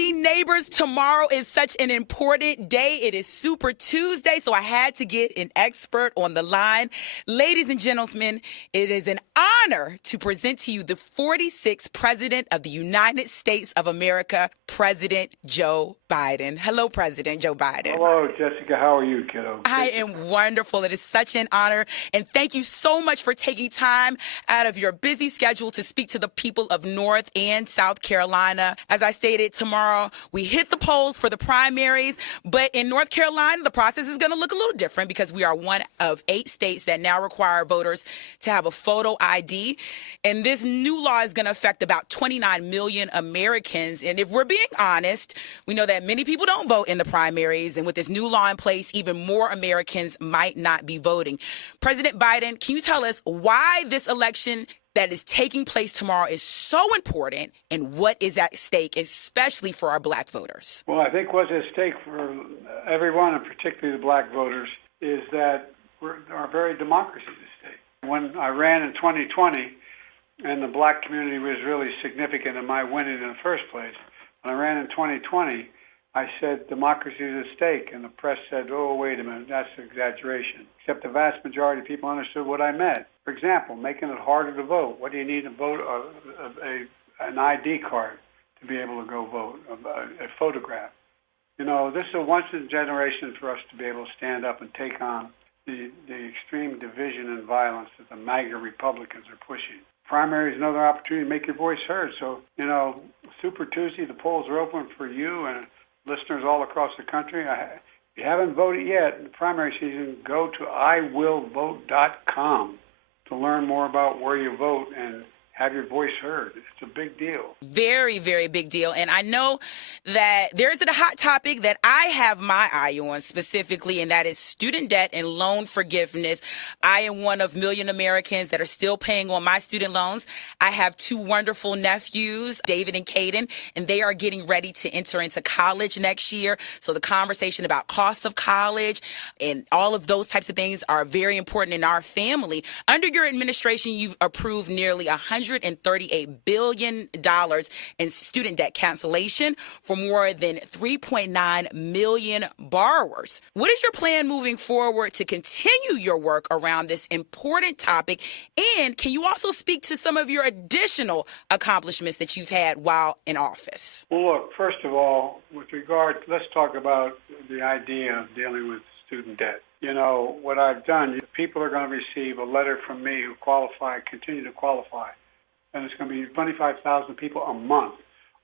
See, neighbors, tomorrow is such an important day. It is Super Tuesday, so I had to get an expert on the line. Ladies and gentlemen, it is an honor to present to you the 46th President of the United States of America, President Joe Biden. Hello, President Joe Biden. Hello, Jessica. How are you, kiddo? I am wonderful. It is such an honor, and thank you so much for taking time out of your busy schedule to speak to the people of North and South Carolina. As I stated, tomorrow we hit the polls for the primaries, but in North Carolina, the process is going to look a little different because we are one of 8 states that now require voters to have a photo ID, and this new law is going to affect about 29 million Americans. And if we're being honest, we know that many people don't vote in the primaries, and with this new law in place, even more Americans might not be voting. President Biden, can you tell us why this election that is taking place tomorrow is so important and what is at stake, especially for our black voters? Well, I think what's at stake for everyone, and particularly the black voters, is that our very democracy is at stake. When I ran in 2020, and the black community was really significant in my winning in the first place, when I ran in 2020, I said democracy is at stake, and the press said, oh, wait a minute, that's an exaggeration. Except the vast majority of people understood what I meant. For example, making it harder to vote. What do you need to vote? An ID card to be able to go vote, a photograph. You know, this is a once-in-a-generation for us to be able to stand up and take on the extreme division and violence that the MAGA Republicans are pushing. Primary is another opportunity to make your voice heard. So, you know, Super Tuesday, the polls are open for you and listeners all across the country. If you haven't voted yet in the primary season, go to iwillvote.com to learn more about where you vote and have your voice heard. It's a big deal. Very, very big deal. And I know that there is a hot topic that I have my eye on specifically, and that is student debt and loan forgiveness. I am one of million Americans that are still paying on my student loans. I have 2 wonderful nephews, David and Caden, and they are getting ready to enter into college next year. So the conversation about cost of college and all of those types of things are very important in our family. Under your administration, you've approved nearly $138 billion in student debt cancellation for more than 3.9 million borrowers. What is your plan moving forward to continue your work around this important topic? And can you also speak to some of your additional accomplishments that you've had while in office? Well, look, first of all, let's talk about the idea of dealing with student debt. You know, what I've done, people are going to receive a letter from me who continue to qualify. And it's going to be 25,000 people a month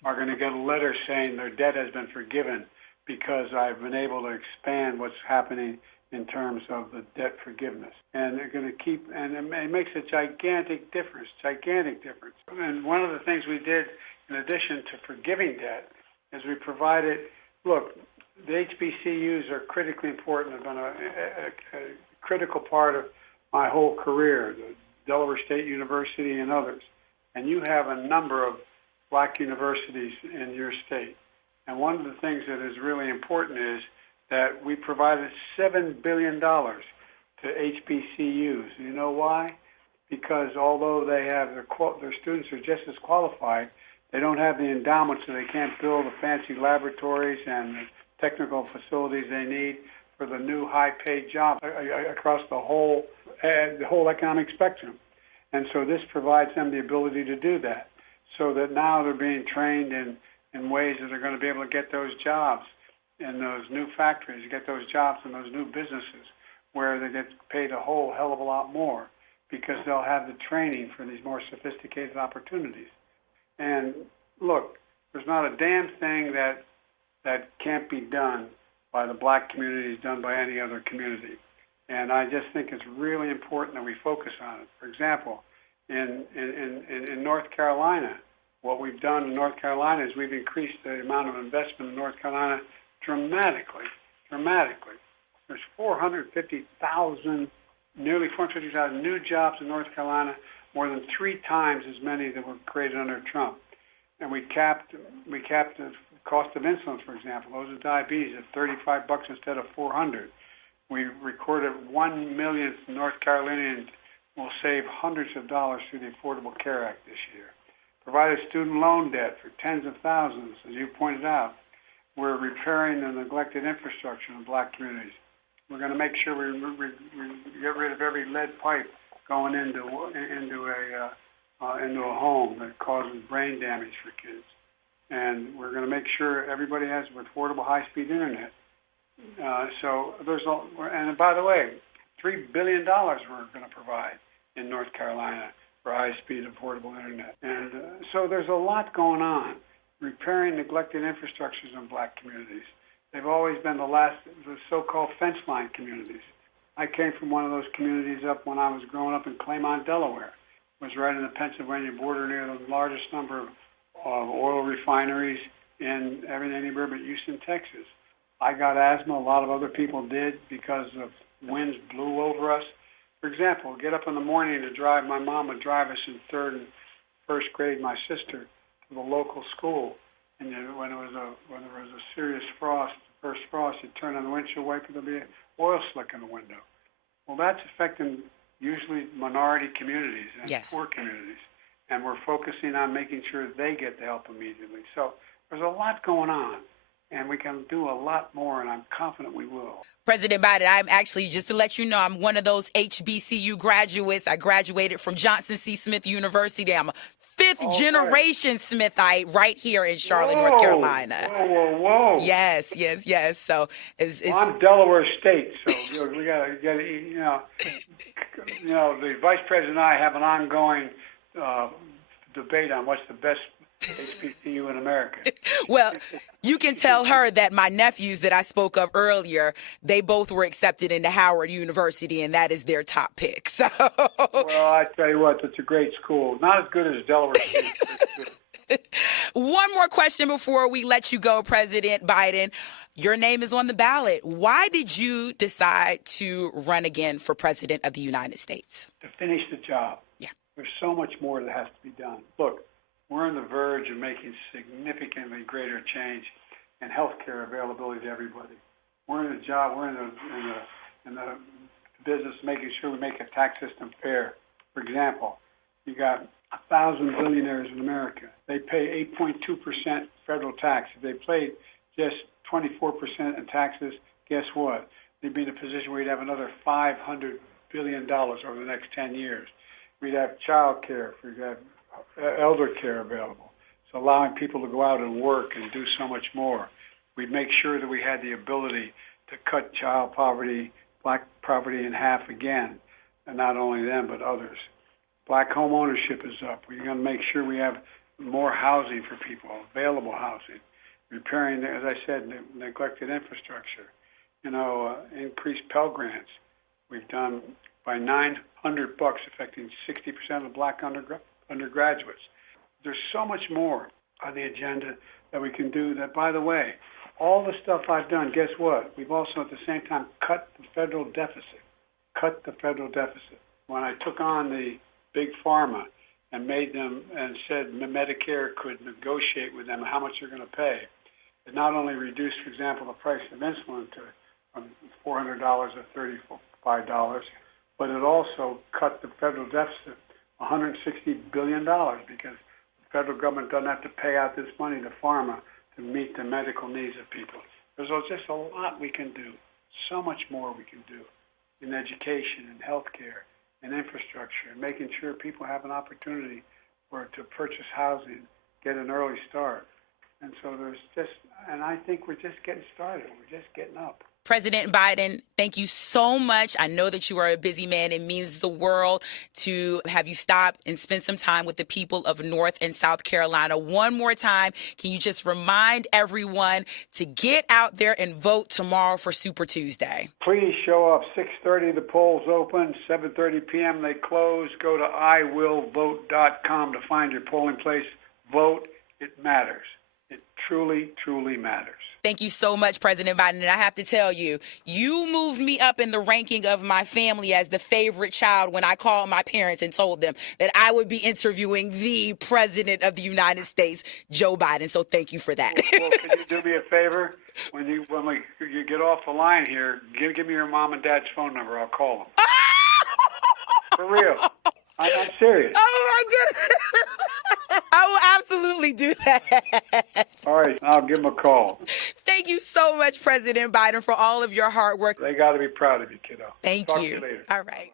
are going to get a letter saying their debt has been forgiven because I've been able to expand what's happening in terms of the debt forgiveness. And they're going to and it makes a gigantic difference. And one of the things we did in addition to forgiving debt is we provided, look, the HBCUs are critically important. They've been a critical part of my whole career, the Delaware State University and others. And you have a number of black universities in your state. And one of the things that is really important is that we provided $7 billion to HBCUs. You know why? Because although they have their students are just as qualified, they don't have the endowment, so they can't build the fancy laboratories and the technical facilities they need for the new high-paid jobs across the whole economic spectrum. And so this provides them the ability to do that, so that now they're being trained in ways that are going to be able to get those jobs in those new factories, get those jobs in those new businesses where they get paid a whole hell of a lot more because they'll have the training for these more sophisticated opportunities. And look, there's not a damn thing that can't be done by the black community done by any other community. And I just think it's really important that we focus on it. For example, in North Carolina, what we've done in North Carolina is we've increased the amount of investment in North Carolina dramatically. There's 450,000, nearly 450,000 new jobs in North Carolina, more than 3 times as many that were created under Trump. And we capped the cost of insulin, for example. Those with diabetes at $35 instead of $400. We recorded 1 million North Carolinians will save hundreds of dollars through the Affordable Care Act this year. provided student loan debt for tens of thousands, as you pointed out. We're repairing the neglected infrastructure in black communities. We're going to make sure we get rid of every lead pipe going into a home that causes brain damage for kids. And we're going to make sure everybody has affordable high-speed internet. And by the way, $3 billion we're going to provide in North Carolina for high-speed affordable internet. And so there's a lot going on. Repairing neglected infrastructures in black communities. They've always been the so-called fence line communities. I came from one of those communities up when I was growing up in Claymont, Delaware. It was right on the Pennsylvania border near the largest number of oil refineries in every neighborhood but Houston, Texas. I got asthma. A lot of other people did because of winds blew over us. For example, get up in the morning to drive. My mom would drive us in third and first grade, my sister, to the local school. And when there was a serious frost, first frost, you'd turn on the windshield wiper, there'd be oil slick in the window. Well, that's affecting usually minority communities and Yes. poor communities. And we're focusing on making sure they get the help immediately. So there's a lot going on, and we can do a lot more, and I'm confident we will. President Biden, I'm actually, just to let you know, I'm one of those HBCU graduates. I graduated from Johnson C. Smith University. I'm a fifth-generation Smithite right here in Charlotte, North Carolina. Whoa. Yes. So it's I'm Delaware State, so we got to, the Vice President and I have an ongoing debate on what's the best HBCU in America. Well, you can tell her that my nephews that I spoke of earlier, they both were accepted into Howard University, and that is their top pick. So, well, I tell you what, it's a great school. Not as good as Delaware State. One more question before we let you go, President Biden. Your name is on the ballot. Why did you decide to run again for President of the United States? To finish the job. Yeah. There's so much more that has to be done. Look, we're on the verge of making significantly greater change in health care availability to everybody. We're in the business of making sure we make a tax system fair. For example, you got 1,000 billionaires in America. They pay 8.2% federal tax. If they paid just 24% in taxes, guess what? They'd be in a position where you'd have another $500 billion over the next 10 years. We'd have child care. We'd have elder care available. So allowing people to go out and work and do so much more. We'd make sure that we had the ability to cut child poverty, black poverty in half again, and not only them but others. Black home ownership is up. We're going to make sure we have more housing for people, available housing, repairing, as I said, neglected infrastructure, increased Pell Grants. We've done by $900 affecting 60% of black undergraduates. There's so much more on the agenda that we can do that, by the way, all the stuff I've done, guess what? We've also at the same time cut the federal deficit. When I took on the big pharma and made them and said Medicare could negotiate with them how much they're going to pay, it not only reduced, for example, the price of insulin from $400 to $35, but it also cut the federal deficit $160 billion because the federal government doesn't have to pay out this money to pharma to meet the medical needs of people. There's just a lot we can do, so much more we can do in education and healthcare and infrastructure and making sure people have an opportunity to purchase housing, get an early start. And so and I think we're just getting started. We're just getting up. President Biden, thank you so much. I know that you are a busy man. It means the world to have you stop and spend some time with the people of North and South Carolina. One more time, can you just remind everyone to get out there and vote tomorrow for Super Tuesday? Please show up. 6:30 the polls open. 7:30 p.m. they close. Go to iwillvote.com to find your polling place. Vote. It matters. It truly, truly matters. Thank you so much, President Biden. And I have to tell you, you moved me up in the ranking of my family as the favorite child when I called my parents and told them that I would be interviewing the President of the United States, Joe Biden. So thank you for that. Well, can you do me a favor? When you get off the line here, give me your mom and dad's phone number. I'll call them. For real. I'm serious. Oh, my goodness. I will absolutely do that. All right, I'll give them a call. Thank you so much, President Biden, for all of your hard work. They got to be proud of you, kiddo. Thank Talk you. to you later. All right.